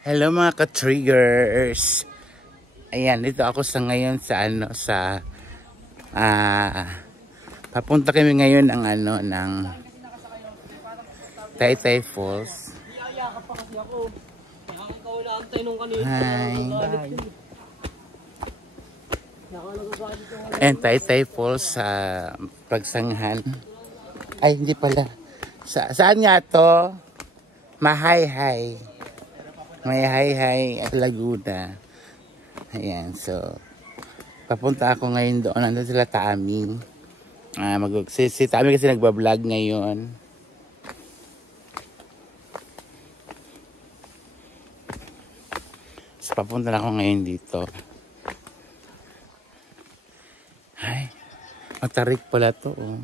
Hello mga ka-triggers. Ayan, dito ako sa ngayon sa papunta kami ngayon ng Taytay Falls. Hi. Ayan, Taytay Falls sa Pagsanghan. Ay, hindi pala. Saan nga to? Mahayhay. May Hayhay at Laguna. Ayan, so papunta ako ngayon doon. Nandun sila Tami. Si Tami kasi nagbablog ngayon. So papunta na ako ngayon dito. Ay, matarik pala to. Oh.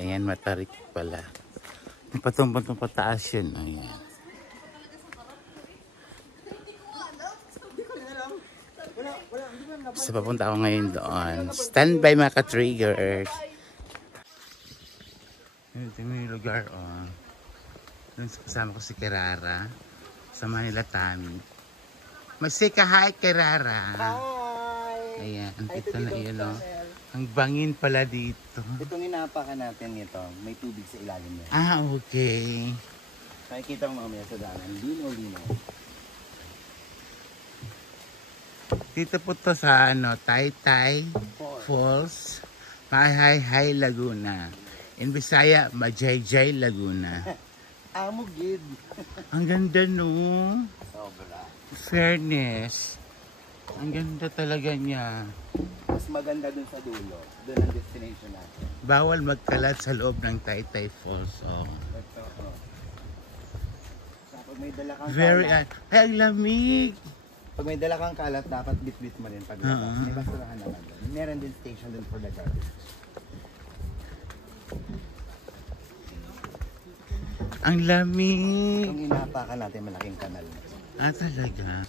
Ayan, matarik pala. Patong pataas yun. Ayan. So, papunta ako ngayon doon. Stand by mga ka-triggers. Ito yung lugar. Oh. Kasama ko si Kirara. Sama nila Tami. Masika, hi Kirara. Hi! Ayan. Ito na yun. Oh. Ang bangin pala dito. Itong inapakan natin ito, may tubig sa ilalim niya. Ah, okay. Nakikita mo mamaya sa daanan, lino-lino. Dito po to sa Taytay Falls, Mahayhay Laguna. In Bisaya, Majayjay Laguna. Amugid! Ang ganda no. Sobra. Fairness. Ang ganda talaga niya. Mas maganda dun sa dulo. Dun ang destination natin. Bawal magkalat sa loob ng Taytay Falls. Oh. Ito, oh. Pag may dala kang Very, kalat, ay, ang lamig. pag may dala kang kalat, dapat bit-bit mo rin pag labas. May basurahan naman dun. Meron din station dun for the garbage. Ang lamig. Itong inapakan natin, malaking kanal. Ah, talaga?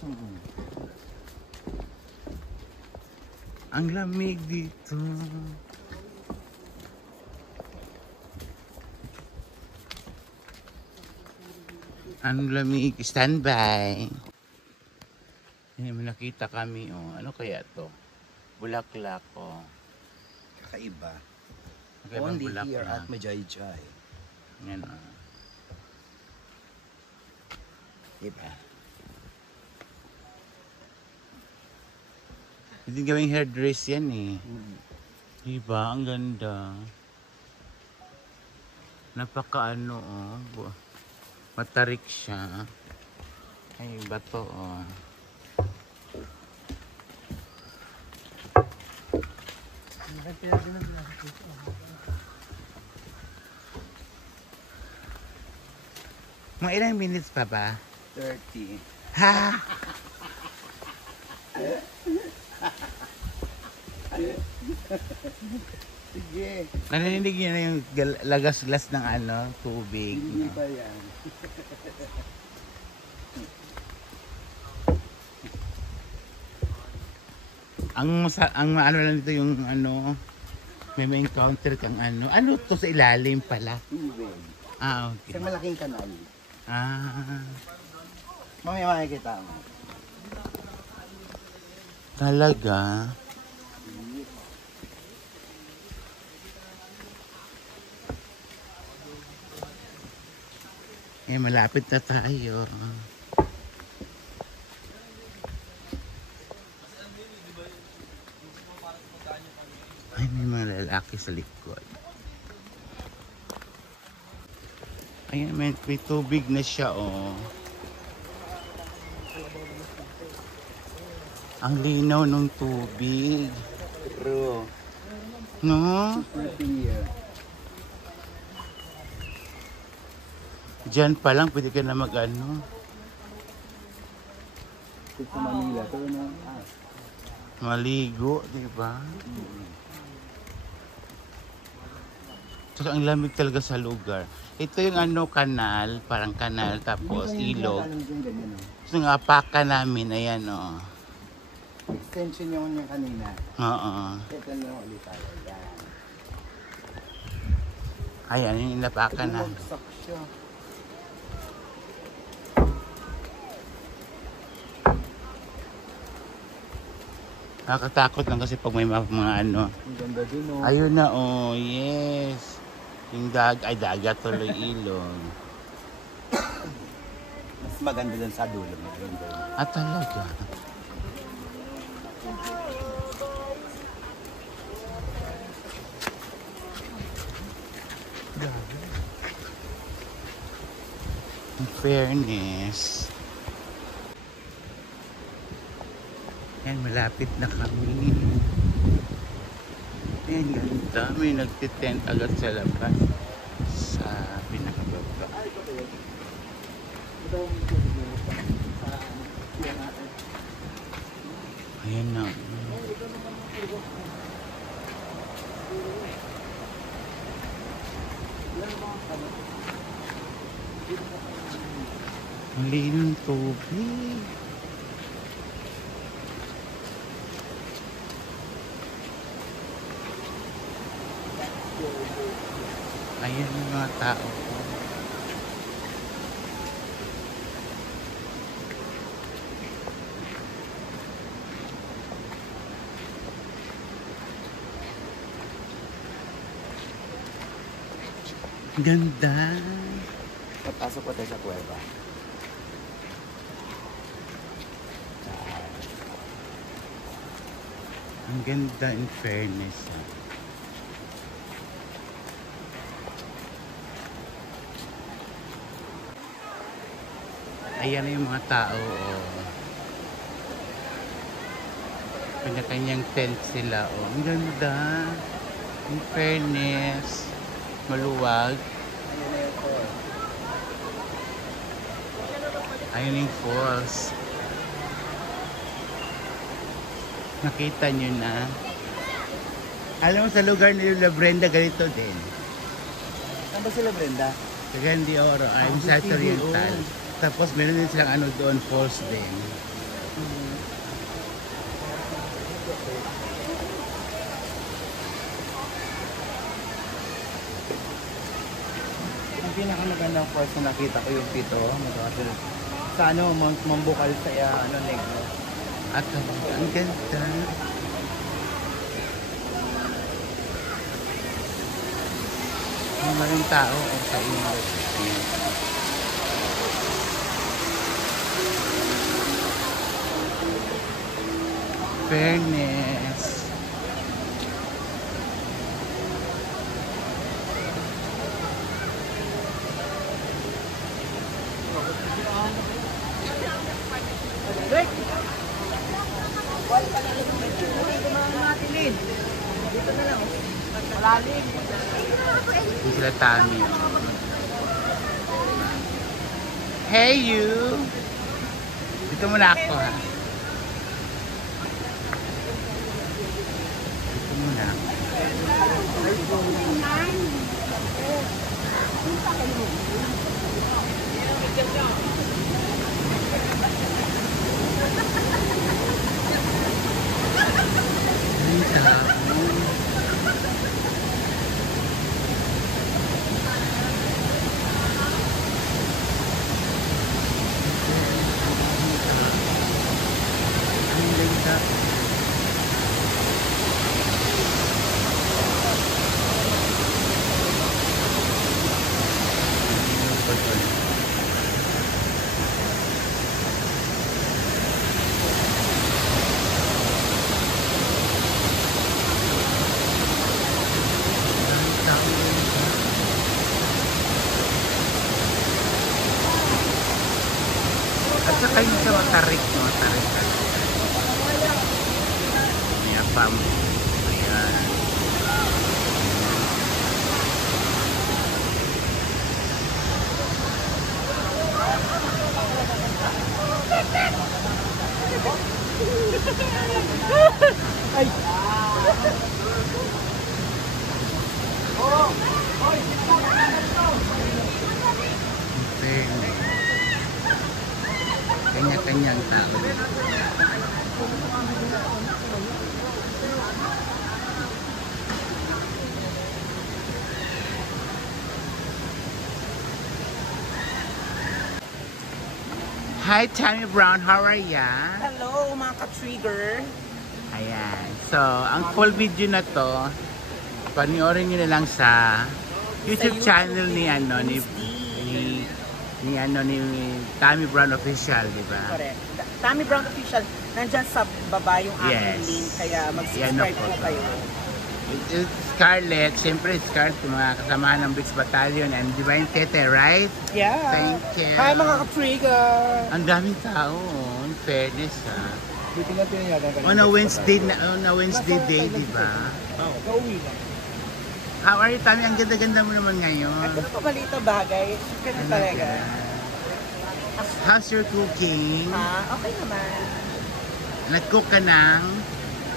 Ang lamig dito. Ang lamig. Standby. Hindi mo nakita kami. Oh. Ano kaya to? Bulaklak. Oh. Kakaiba. Kakaibang Only bulaklak. here at Majayjay. Yan. Oh. Diba? Hindi gawing hairdress yan eh. Diba? Ang ganda. Napaka oh. Matarik siya. Ay, bato oh. Mga ilang minutes pa ba? 30. Ha? Sige. Narinig niyo na yung lagas-glas ng tubig. Hindi pa yan. Ang ano lang dito yung may encounter kang ano to sa ilalim pala. Tubig. Ah, okay. Sa malaking kanal. Ah, Mamaya makikita mo. talaga. Eh, malapit na tayo. Ay, may mga lalaki sa likod. Ayan, may tubig na siya, oh. Ang linaw ng tubig. True. No? Clear. Diyan pa lang, pwede ka na Ito sa Manila. Ito na. maligo, di ba? So, ang lamig talaga sa lugar. Ito yung kanal, parang kanal, tapos ilog. So, yung apakan namin, ayan, oh. Extension yung niya kanina. Oo. Ito na ulit tayo. Yan. Ayan, yung inapakan na. Bumagsak siya. Nakakatakot lang kasi pag may mga ano. Ang ganda din, oh. Ayun na, oh, yes. Yung dagat tuloy ilog. Mas maganda dun sa dulo. Ah, talaga? In fairness. Yan, malapit na kami. Yan, ganda. May nagtitent agad sa labas. Sa pinakababa. Ayan na. Ang linis ng tubig. Ayan yung mga tao. Ganda. Papasok pa tayo sa kuweba. Ang ganda in fairness. Ayan na yung mga tao. Oh. Kanya-kanyang tent sila. Oh. Ang ganda. In fairness. Maluwag. Ayun yung falls. Nakita nyo na. Alam mo sa lugar ni La Brenda ganito din. Saan ba sila, Brenda? Sa Gandhi Oro, I'm sa Oriental. Tapos meron din silang ano doon, falls din. Ang pinakamagandang falls na nakita ko yung pito. Sa ano, Mambukal sa Negros. At ang ganda. Ang maraming tao o sa inyo. Fairness. Hindi sila Tami. Hey you! Dito muna ako ha. Dito muna ako. At saka yung sa matarik, no? Matarik. May apam. Ayan. Ay! Kanya-kanyang tao. Hi, Tammy Brown. How are ya? Hello, mga ka-trigger. Ayan. So, ang full video na to, panoorin nyo na lang sa YouTube channel ni Tammy Brown Official, di ba? Correct. Tammy Brown Official, nandyan sa baba yung aking Yes. link, kaya Yan mag-subscribe po. po kayo. Scarlett, siyempre Scarlett, yung mga kasamahan ng Bricks Battalion and Divine Tete, right? Yeah. Thank you. Hi mga ka-trigger! Ang daming tao, in fairness ha. Buti nga tinayagan ka. On a Wednesday, day, di ba? Gawin lang. How are you, Tammy? Ang ganda-ganda mo naman ngayon. At ano pa balita bagay? Ganun talaga. How's your cooking? Okay naman. Nag-cook ka ng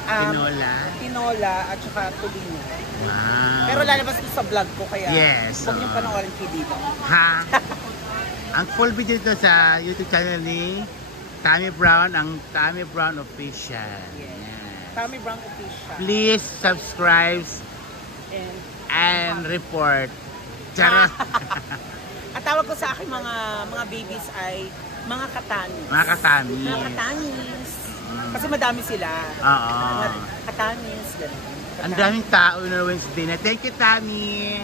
tinola? Tinola at saka tubino. Wow. Pero lalabas ko sa vlog ko, kaya Yes, huwag niyo panoorin ko dito. Ha? Ang full video dito sa YouTube channel ni Tammy Brown, ang Tammy Brown Official. Yan. Tammy Brown Official. Please subscribe And and report. Charot. ang tawag ko sa aking mga babies ay mga katanis. Mga katami. Mga katanis. Kasi madami sila. Oo. Mga katanis. Ganun. Ang daming tao na Wednesday na. Thank you, Tammy.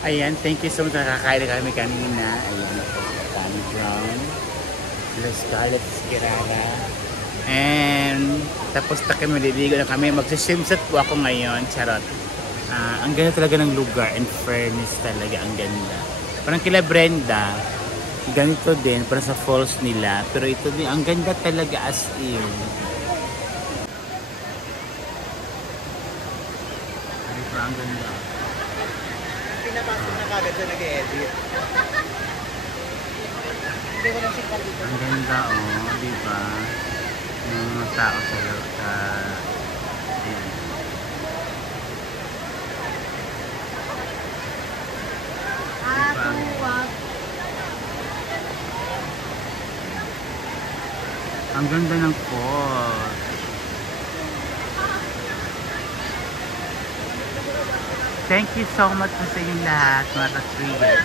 Ayan, thank you so much. Nakakain na kami kanina. Ayan ako, Tammy Brown. Los Scarlett Esquerada. And tapos na kami, maliligo na kami. Magsiswimsuit po ako ngayon. Charot. Ang ganda talaga ng lugar. In fairness talaga, ang ganda. Parang kila Brenda, ganito din, parang sa falls nila. Pero ito din, ang ganda talaga as in. Ay, parang ganda. Pinapasok na kagad na nag-edit. Hindi ko lang signal dito. Ang ganda, oh, di ba? Yung mga tao sa ayan. Ang ganda ng falls. Thank you so much po sa inyong lahat, mga ka-trigger.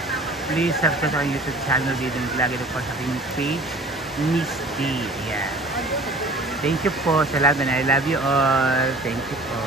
Please subscribe sa YouTube channel dito ng lagi po sa aking page, Miss D. Yeah. Thank you po sa lahat and I love you all. Thank you po.